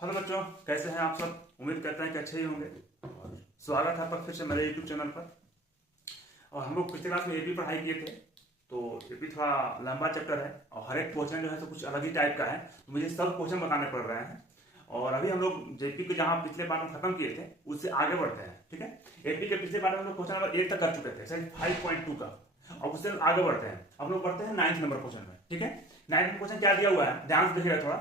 Hello बच्चों, कैसे हैं आप सब। उम्मीद करते हैं कि अच्छे ही होंगे और स्वागत है आपका फिर से मेरे यूट्यूब चैनल पर। और हम लोग पिछले क्लास में एपी पढ़ाई किए थे, तो एपी थोड़ा लंबा चैप्टर है और हर एक क्वेश्चन जो है तो कुछ अलग ही टाइप का है, तो मुझे सब क्वेश्चन बताने पड़ रहे हैं। और अभी हम लोग जेपी को जहाँ पिछले पार्ट में खत्म किए थे उससे आगे बढ़ते हैं, ठीक है। एपी के पिछले पार्ट में हम लोग क्वेश्चन नंबर 8 तक कर चुके थे, सेक्शन 5.2 का। और उससे आगे बढ़ते हैं, हम लोग बढ़ते हैं 9th नंबर क्वेश्चन में, ठीक है। 9th क्वेश्चन क्या दिया हुआ है, ध्यान से देखिएगा थोड़ा।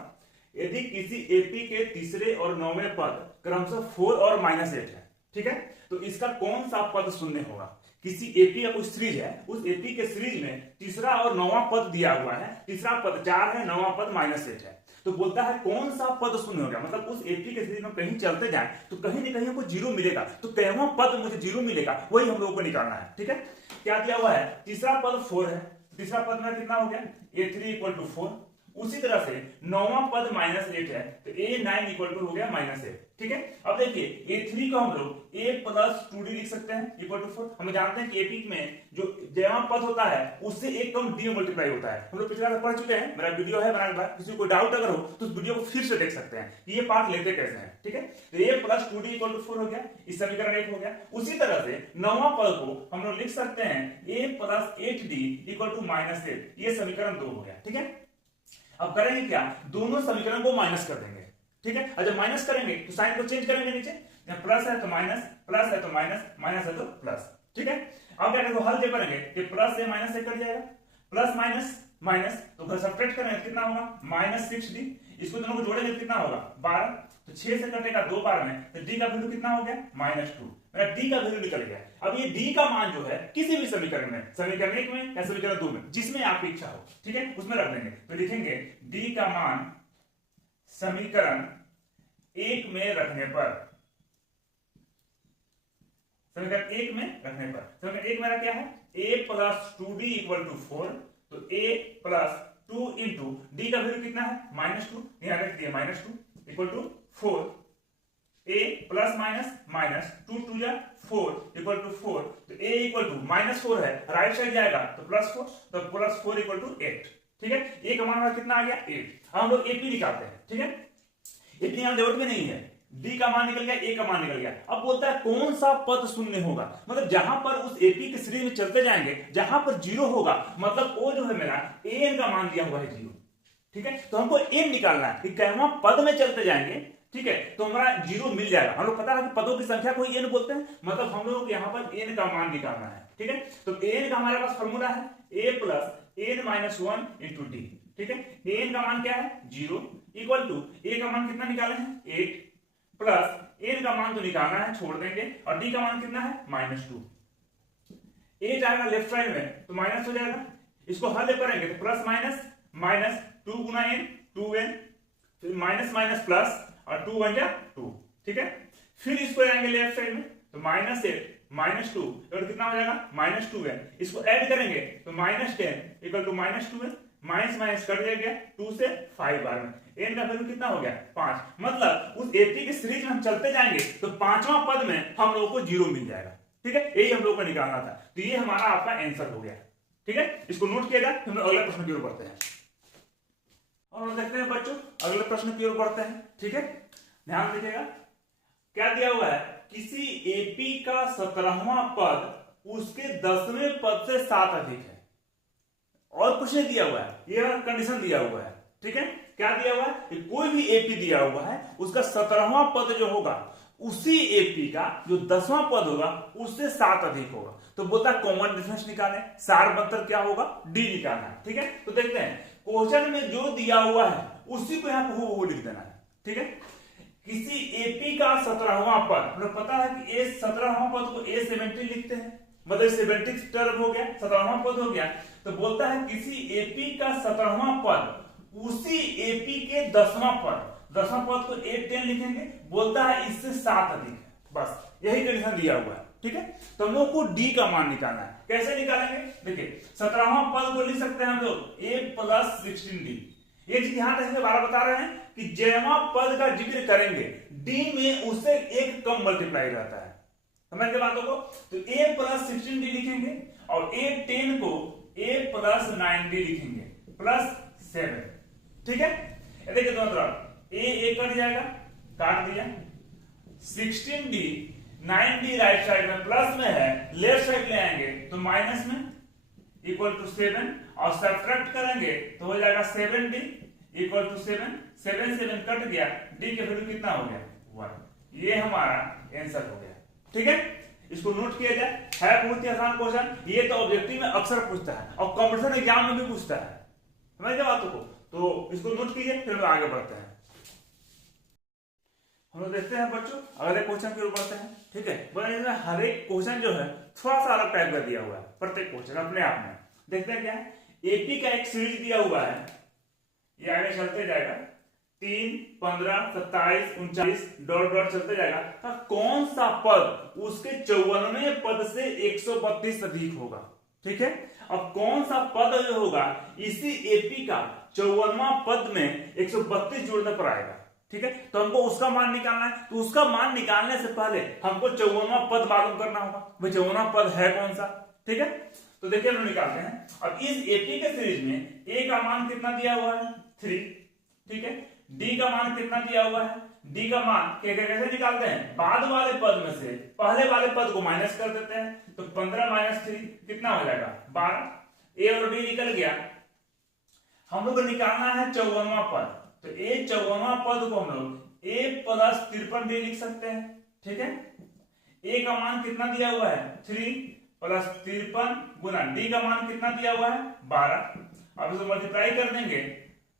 यदि किसी एपी के तीसरे और 9वें पद क्रमशः 4 और -8 है, ठीक है, तो इसका कौन सा पद शून्य होगा। किसी एपी का कोई सीरीज है, उस एपी के सीरीज में तीसरा और 9वां पद दिया हुआ है, तीसरा पद 4 है, 9वां पद -8 है। तो बोलता है कौन सा पद शून्य होगा, मतलब उस एपी के सीरीज में कहीं चलते जाए तो कहीं ना कहीं हमको जीरो मिलेगा, तो कहवा पद मुझे जीरो मिलेगा, वही हम लोगों को निकालना है, ठीक है। क्या दिया हुआ है, तीसरा पद 4 है, तीसरा पद में कितना हो गया, a3 = 4। उसी तरह से 9वां पद -8 है, तो a9 = हो गया -8, ठीक है। अब देखिए a3 को हम लोग a + 2d लिख सकते हैं = 4। हम जानते हैं कि एपी में जो जवां पद होता है उससे एक कम d मल्टीप्लाई होता है, हम लोग पिछले बार पढ़ चुके हैं, मेरा वीडियो है बनाने के बाद, किसी को डाउट अगर हो तो उस वीडियो को फिर से देख सकते हैं कि ये पार्ट लेते कैसे हैं, ठीक है। तो a + 2d = 4 हो गया, इस समीकरण 1 हो गया। उसी तरह से 9वां पद को हम लोग लिख सकते हैं a + 8d = -8, ये समीकरण 2 हो गया, ठीक है। अब करेंगे क्या, दोनों समीकरण को माइनस कर देंगे, ठीक है। और जब माइनस करेंगे तो साइन को चेंज करेंगे, नीचे जब प्लस है तो माइनस, प्लस है तो माइनस, माइनस है तो प्लस, ठीक है। अब क्या करेंगे, हल जो करेंगे कि प्लस से माइनस से कट जाएगा, प्लस माइनस माइनस, तो घर सब्ट्रैक्ट करेंगे कितना होगा, -6d। इसको दोनों को जोड़ेंगे तो कितना होगा, 12। तो 6 से कटेगा 2 बार में, तो d का वैल्यू कितना हो गया, -2। मेरा d का वैल्यू निकल गया। अब ये d का मान जो है किसी भी समीकरण में, समीकरण 1 में या समीकरण 2 में, जिसमें आपकी इच्छा हो, ठीक है, उसमें रख देंगे। तो लिखेंगे d का मान समीकरण 1 में रखने पर, समीकरण 1 में रखने पर, समीकरण 1 मेरा क्या है, a + 2d = 4। तो a + 2 × d का वैल्यू कितना है, -2, यहां रख दिया -2 = 4। a + minus 2 × 2 = 4 = 4। तो a = -4 है, राइट साइड जाएगा तो +4, तो +4 = 8, ठीक है। a का मान कितना आ गया, 8। हम लोग ap निकालते हैं, ठीक है, इतनी यहां जरूरत भी नहीं है। d का मान निकल गया, a का मान निकल गया। अब बोलता है कौन सा पद शून्य होगा, मतलब जहां पर उस एपी के सीरीज में चलते जाएंगे जहां पर जीरो होगा, मतलब वो जो है मेरा an का मान दिया हुआ है 0, ठीक है। तो हमको n निकालना है कि कहवा पद में चलते जाएंगे, ठीक है, तो हमारा 0 मिल जाएगा। हम लोग पता है कि पदों की संख्या को n बोलते हैं, मतलब हम लोग यहाँ पर n का मान निकालना है, ठीक है। तो n का हमारे पास फॉर्मूला है a + n - 1 × d, ठीक है। n का मान क्या है, 0 = a का मान कितना निकाले हैं, 8 प्लस n का मान तो निकालना है, छोड़ देंगे, और d का मान कितना है, -2। a जाएगा लेफ्ट साइड में तो माइनस हो जाएगा, इसको हल करेंगे तो plus minus minus 2 × n 2n, फिर माइनस माइनस प्लस, और 2 × 1 = 2, ठीक है। फिर इसको आएंगे लेफ्ट साइड में तो -8 - 2 और कितना हो जाएगा, -2n। इसको ऐड करेंगे तो -10 = -2n, माइनस माइनस कट जाएगा 2 से 5 बार में, n का वैल्यू कितना हो गया, 5। मतलब उस एपी के सीरीज में हम चलते जाएंगे तो 5वां पद में हम लोगों को 0 मिल जाएगा, ठीक है। यही हम लोगों को निकालना था, तो ये हमारा आपका आंसर हो गया, ठीक है। इसको नोट किएगा, हम लोग अगले प्रश्न की ओर बढ़ते हैं। और देखते हैं बच्चों, अगले प्रश्न की ओर बढ़ते हैं, ठीक है। ध्यान दीजिएगा, क्या दिया हुआ है, किसी एपी का 17वां पद उसके 10वें पद से 7 अधिक है, और कुछ नहीं दिया हुआ है, ये कंडीशन दिया हुआ है, ठीक है। क्या दिया हुआ है कि कोई भी एपी दिया हुआ है, उसका 17वां पद जो होगा उसी एपी का जो 10वां पद होगा उससे 7 अधिक होगा। तो बोलता है कॉमन डिफरेंस निकालें, सार अंतर क्या होगा, डी निकालना है, ठीक है। तो देखते हैं क्वेश्चन में जो दिया हुआ है उसी को यहां वो लिख देना है, ठीक है। किसी एपी का 17वां पद, हमें पता है कि 17वां पद को a70 लिखते हैं, मतलब 70 टर्म हो गया, 17वां पद हो गया। तो बोलता है किसी एपी का 17वां पद उसी एपी के 10वां पद, 10वां पद को 810 लिखेंगे, बोलता है इससे 7 अधिक है, बस यही कंडीशन दिया हुआ है, ठीक है। तो हम लोग को डी का मान निकालना है, कैसे निकालेंगे, देखिए 17वां पद को लिख सकते हैं हम लोग a + 16d। ये चीज ध्यान रखेंगे, बार बता रहे हैं कि जैवा पद का जिक्र करेंगे डी में उससे एक कम मल्टीप्लाई रहता है, समझ के बातों को। तो a + 16d लिखेंगे और a10 को a + 9d लिखेंगे +7, ठीक है। देखिए दोनों तरफ a कट जाएगा, काट दिया। 16d 9d राइट साइड में प्लस में है, लेफ्ट साइड ले आएंगे तो माइनस में, इक्वल टू 7 और सब्ट्रैक्ट करेंगे तो हो जाएगा 7d इक्वल टू 7, 7 7 कट गया, d के वैल्यू कितना हो गया 1। ये हमारा आंसर हो गया। ठीक है, इसको नोट किया जाए, है बहुत ही आसान क्वेश्चन, ये तो ऑब्जेक्टिव में अक्सर पूछता है और कंपटीशन एग्जाम में भी पूछता है, समझ गए बातों को। तो इसको नोट कीजिए, फिर हम आगे बढ़ते हैं। हम लोग देखते हैं बच्चों अगले क्वेश्चन की ओर बढ़ते हैं। ठीक है, बोला हर एक क्वेश्चन जो है थोड़ा सा अलग टाइप का दिया हुआ है, प्रत्येक क्वेश्चन अपने आप में। देखते हैं क्या है, एपी का एक सीरीज दिया हुआ है, ये आगे चलते जाएगा 3, 15, 27, 39 डॉट डॉट चलते जाएगा। तो कौन सा पद उसके 54वें पद से 132 अधिक होगा। ठीक है, अब कौन सा पद जो होगा इसी एपी का 54वां पद में 132 जोड़ने पर आएगा। ठीक है, तो हमको उसका मान निकालना है। तो उसका मान निकालने से पहले हमको 54वां पद मालूम करना होगा, भाई 54वां पद है कौन सा। ठीक है, तो देखिए हम निकालते हैं। अब इस एपी के सीरीज में ए का मान कितना दिया हुआ है 3। ठीक है, डी का मान कितना दिया हुआ है, डी का मान कैसे निकालते हैं, बाद वाले पद में से पहले वाले पद को माइनस कर देते हैं। तो 15 माइनस 3 कितना हो जाएगा 12। ए और डी निकल गया। हम लोग को निकालना है 54वां पद। तो ए 54वां पद को हम लोग ए प्लस 53 डी लिख सकते हैं। ठीक है, ए का मान कितना दिया हुआ है 3 प्लस 53 गुना डी का मान कितना दिया हुआ है 12। अब इसको मल्टीप्लाई कर देंगे,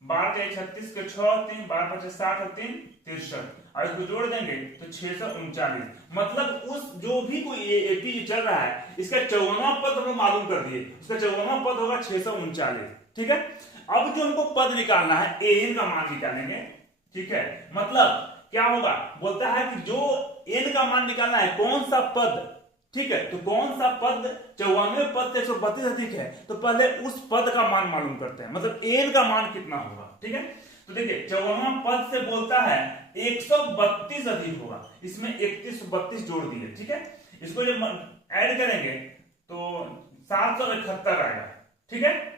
12 के 36 के 6 3 12 5 60 और 3 63 और इसको जोड़ देंगे तो 639। मतलब उस जो भी कोई एपी चल रहा है इसका 54वां पद हम मालूम कर दिए, उसका 54वां पद होगा 639। ठीक है, अब जो हमको पद निकालना है एन का मान निकालेंगे। ठीक है, मतलब क्या होगा, बोलता है कि जो एन का मान निकालना है कौन सा पद। ठीक है, तो कौन सा पद 54वें पद से 132 अधिक है, तो पहले उस पद का मान मालूम करते हैं, मतलब एन का मान कितना होगा। ठीक है, तो देखिए 54वां पद से बोलता है 132 अधिक होगा, इसमें 3132 जोड़ दिए। ठीक है, इसको जब ऐड करेंगे तो 771 आएगा। ठीक है,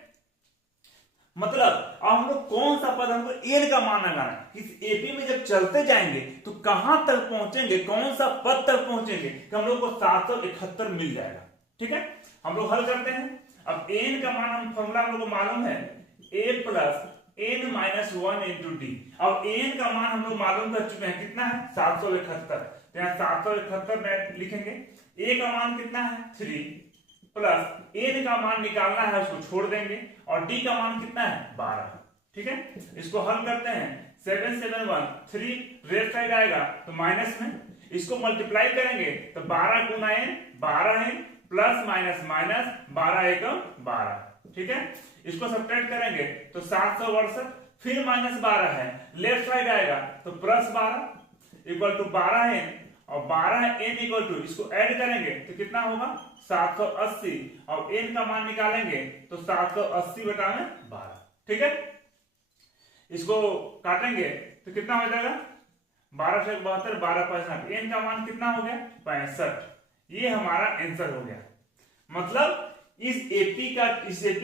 मतलब अब हम लोग कौन सा पद हमको एन का मान लगाना है। इस एपी में जब चलते जाएंगे तो कहां तक पहुंचेंगे, कौन सा पद तक पहुंचेंगे कि हम लोग को 771 मिल जाएगा। ठीक है, हम लोग हल करते हैं। अब एन का मान हम फॉर्मूला हम लोग को मालूम है a plus n minus 1 into d. अब एन का मान हम लोग मालूम कर चुके हैं कितना है 771। तो यहाँ 771 में लिखेंगे। ए का मान कितना है 3 प्लस एन का मान निकालना है उसको छोड़ देंगे और डी का मान कितना है 12। ठीक है, इसको हल करते हैं 7 7 1 3 लेफ्ट साइड आएगा तो माइनस में, इसको मल्टीप्लाई करेंगे तो 12 गुना n 12 n plus minus minus 12 एकम 12। ठीक है, इसको सब्ट्रैक्ट करेंगे तो 768 फिर माइनस 12 है, लेफ्ट साइड आएगा तो प्लस 12 इक्वल टू 12 एन और 12 एन इक्वल टू, इसको ऐड करेंगे तो कितना होगा 780 और एन का मान निकालेंगे तो 780 बटा में 12। ठीक है, इसको काटेंगे तो कितना हो जाएगा 12 से 72 12 65, एन का मान कितना हो गया 65। ये हमारा आंसर हो गया। मतलब इस एपी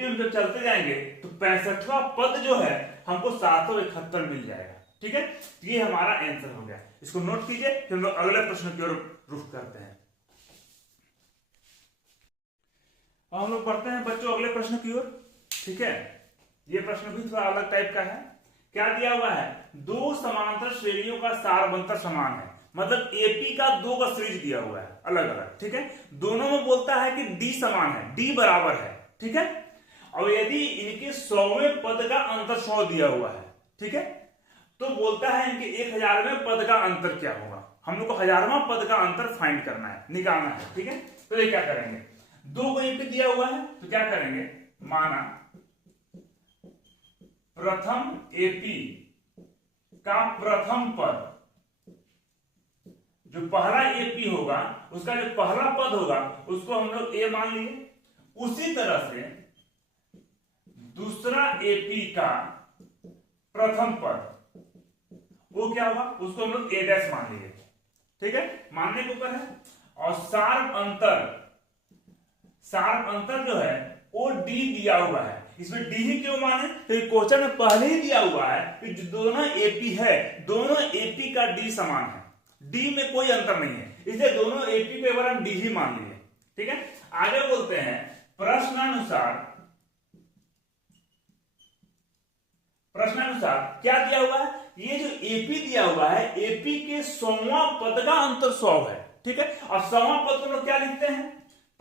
में जब चलते जाएंगे तो 65वां पद जो है हमको 771 मिल जाएगा। ठीक है, ये हमारा आंसर हो गया। इसको नोट कीजिए, फिर हम लोग अगले प्रश्न की ओर रुख करते हैं। और हम लोग बढ़ते हैं बच्चों अगले प्रश्न की ओर। ठीक है, ये प्रश्न भी थोड़ा अलग टाइप का है। क्या दिया हुआ है, दो समांतर श्रेणियों का सारबंतर समान है। मतलब एपी का 2 का सीरीज दिया हुआ है अलग अलग। ठीक है, दोनों में बोलता है कि डी समान है, डी बराबर है। ठीक है, और यदि इनके 100वें पद का अंतर 100 दिया हुआ है, ठीक है, तो बोलता है इनके 1000वें पद का अंतर क्या होगा। हम लोग को 1000वां पद का अंतर फाइंड करना है, निकालना है। ठीक है, तो ये क्या करेंगे, 2 को एपी दिया हुआ है तो क्या करेंगे, माना प्रथम एपी का प्रथम पद, जो पहला एपी होगा उसका जो पहला पद होगा उसको हम लोग ए मान लिए। उसी तरह से दूसरा एपी का प्रथम पद वो क्या होगा, उसको हम लोग ए डैश मान लिए। ठीक है, मानने के ऊपर है। और सार्व अंतर जो है वो डी दिया हुआ है, इसमें डी ही क्यों माने? तो क्वेश्चन में पहले ही दिया हुआ है कि जो दोनों एपी है, दोनों एपी का डी समान है, डी में कोई अंतर नहीं है, इसलिए दोनों एपी को एक बार हम डी ही मान लिए। ठीक है, आगे बोलते हैं प्रश्नानुसार क्या दिया हुआ है? ये जो एपी दिया हुआ है, एपी के 100वां पद का अंतर 100 है। ठीक है, अब 100वां पद को लोग क्या लिखते हैं?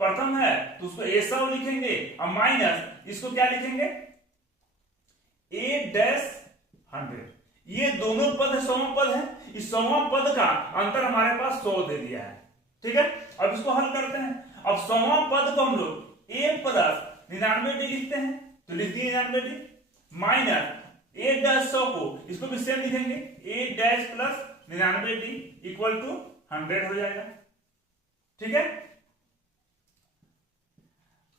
प्रथम है तो उसको ए 100 लिखेंगे और माइनस इसको क्या लिखेंगे? A dash 100। ये दोनों पद 100वां पद है, इस 100वां पद का अंतर हमारे पास 100 दे दिया है। ठीक है, अब इसको हल करते हैं। अब 100वां पद को हम लोग ए प्लस 99d लिखते हैं, तो लिख दिए 99d माइनस ए डैश 100 को इसको भी सेम लिखेंगे, a dash plus 99d equal to 100 हो जाएगा। ठीक है,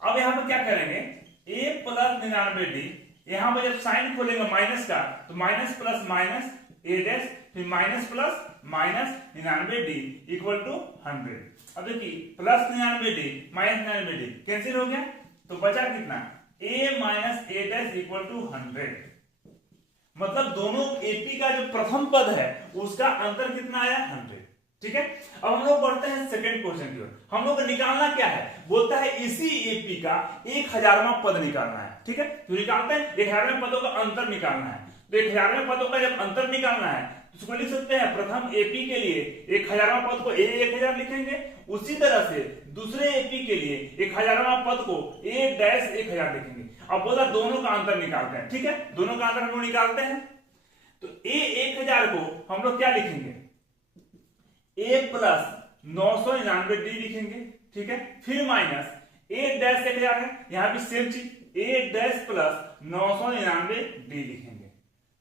अब यहां पर क्या करेंगे? a प्लस 99d, यहां पर जब साइन खोलेंगे माइनस का तो minus plus minus a dash, फिर minus plus minus 99d equal to 100। अब देखिए plus 99d minus 99d cancel हो गया, तो बचा कितना? a minus a dash equal to 100। मतलब दोनों एपी का जो प्रथम पद है उसका अंतर कितना आया? 100। ठीक है, अब हम लोग बढ़ते हैं सेकंड क्वेश्चन की ओर। हम लोग को निकालना क्या है? बोलता है इसी एपी का 1000वां पद निकालना है। ठीक है, तो निकालते हैं, 1000वें पदों का अंतर निकालना है। तो 1000वें पदों का जब अंतर निकालना है तो उसको लिख सकते हैं प्रथम एपी के लिए 1000वां पद को ए 1000 लिखेंगे, उसी तरह से दूसरे एपी के लिए 1000वां पद को ए डैश 1000 लिखेंगे। अब बोला दोनों का अंतर निकालते हैं। ठीक है, दोनों का अंतर हम लोग निकालते हैं, तो ए 1000 को हम लोग क्या लिखेंगे? ए प्लस 999d लिखेंगे। ठीक है, फिर माइनस ए डैश 1000 है, यहां भी सेम चीज ए डैश प्लस 999d लिखेंगे।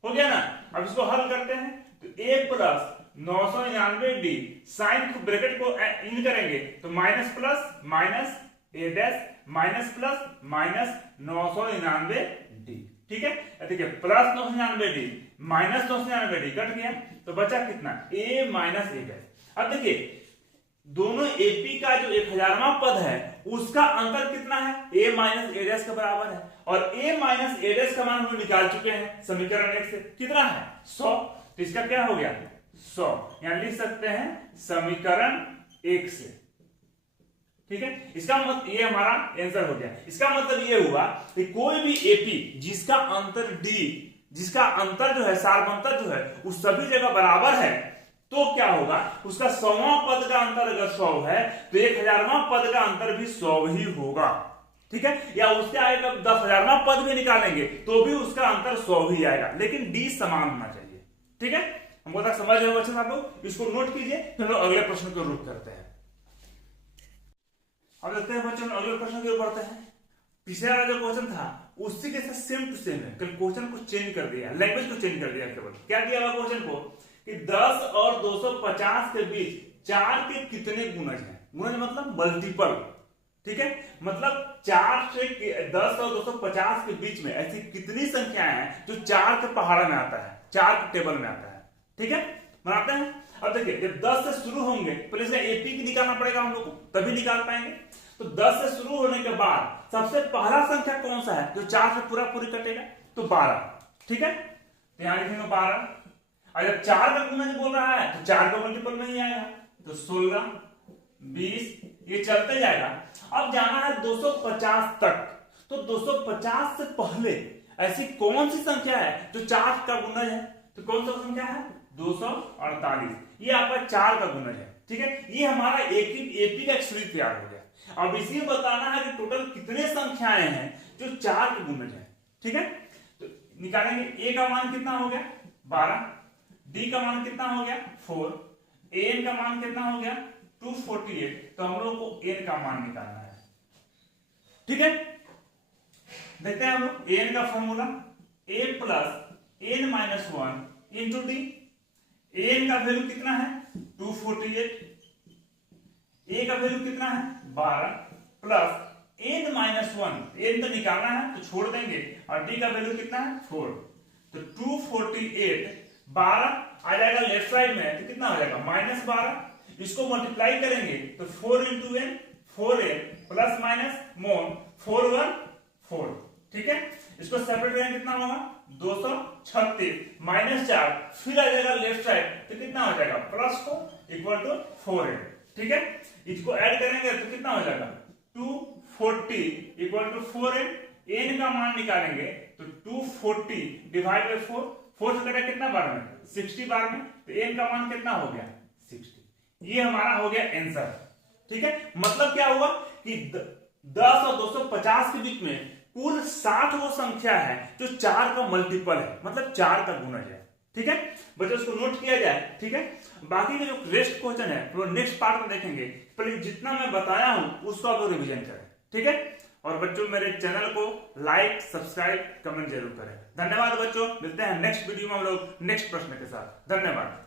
हो गया ना? अब इसको हल करते हैं, तो ए प्लस 999d साइन ब्रैकेट को इन करेंगे तो minus plus minus a dash minus plus minus 999d। ठीक है, देखिए plus 999d minus 999d cut गया, तो बचा कितना? a minus a dash. अब देखिए दोनों एपी का जो 1000वां पद है उसका अंतर कितना है? a माइनस ए डैश के बराबर है, और a माइनस ए डैश का मान हम निकाल चुके हैं समीकरण 1 से। कितना है? 100। तो इसका क्या हो गया? 100। यहां लिख सकते हैं समीकरण 1 से। ठीक है, इसका मतलब ये हमारा आंसर हो गया। इसका मतलब ये हुआ कि कोई भी एपी जिसका अंतर डी, जिसका अंतर जो है सार्वंतर जो है उस सभी जगह बराबर है, तो क्या होगा? उसका 100वां पद का अंतर अगर 100 है तो 1000वां पद का अंतर भी 100 ही होगा। ठीक है, या उसके आगे जब 10,000वां पद भी निकालेंगे तो भी उसका अंतर 100 ही आएगा, लेकिन डी समान होना चाहिए। ठीक है, हमको तक समझ रहे हो बच्चे आप लोग? इसको नोट कीजिए, फिर लोग अगले प्रश्न को रुख करते हैं। अब देखते हैं बच्चों अगले प्रश्न की ओर बढ़ते हैं। पिछले वाला जो क्वेश्चन था उसी के साथ सेम टू सेम है, कल क्वेश्चन को चेंज कर दिया, लैंग्वेज को चेंज कर दिया। केवल क्या दिया हुआ क्वेश्चन को कि 10 और 250 के बीच 4 के कितने गुणज हैं? गुणज मतलब मल्टीपल। ठीक है, मतलब 4 से 10 और 250 के बीच में ऐसी कितनी संख्याएं हैं जो 4 के पहाड़ा में आता है, 4 के टेबल में आता है। ठीक है, बनाते हैं। अब देखिए जब 10 से शुरू होंगे पहले इसका एपी की निकालना पड़ेगा हम लोग को, तभी निकाल पाएंगे। तो 10 से शुरू होने के बाद सबसे पहला संख्या कौन सा है जो 4 से पूरा पूरी कटेगा? तो 12। ठीक है, तो यहां लिखेंगे 12। और जब 4 का गुणज बोल रहा है तो 4 का मल्टीपल में ही आएगा, तो 16 20 ये चलते जाएगा। अब जाना है 250 तक, तो 250 से पहले ऐसी कौन सी संख्या है जो 4 का गुणज है? तो कौन सा संख्या है? 248। ये आपका 4 का गुणज है। ठीक है, ये हमारा एक ही एपी का एक सीरीज तैयार हो गया। अब इसी बताना है कि टोटल कितने संख्याएं हैं जो 4 के गुणज है। ठीक है, तो निकालेंगे। ए का मान कितना हो गया? 12। डी का मान कितना हो गया? 4। एन का मान कितना हो गया? 248। तो हम लोग को एन का मान निकालना है। ठीक है, देखते हैं हम लोग एन का formula a plus n minus 1 into d. N का वैल्यू कितना है? 248। ए का वैल्यू कितना है? 12 प्लस एन माइनस 1, एन तो निकालना है तो छोड़ देंगे, और डी का वैल्यू कितना है? 4। तो 248 12 आ जाएगा लेफ्ट साइड में, तो कितना हो जाएगा? -12। इसको मल्टीप्लाई करेंगे तो 4 into n 4 n plus minus मोन 4 1 4। ठीक है, इसको सेपरेट करेंगे कितना होगा 236 माइनस 4, फिर आ जाएगा लेफ्ट साइड तो कितना हो जाएगा +4 इक्वल टू 4n। ठीक है, इसको ऐड करेंगे तो कितना हो जाएगा 240 इक्वल टू 4n। n का मान निकालेंगे तो 240 डिवाइड बाय 4, 4 से कटा कितना बार में 60 बार में, तो n का मान कितना हो गया 60। ये हमारा हो गया आंसर। ठीक है, मतलब क्या हुआ कि 10 और 250 के बीच में कुल 60 वो संख्या है जो 4 का मल्टीपल है, मतलब 4 का गुणज है। ठीक है बच्चों, इसको नोट किया जाए। ठीक है, बाकी के जो रेस्ट क्वेश्चन है वो नेक्स्ट पार्ट में देखेंगे, पहले जितना मैं बताया हूं उसको आप रिवीजन करें। ठीक है, और बच्चों मेरे चैनल को लाइक सब्सक्राइब कमेंट जरूर करें। धन्यवाद बच्चों, मिलते हैं नेक्स्ट वीडियो में हम लोग नेक्स्ट प्रश्न के साथ। धन्यवाद।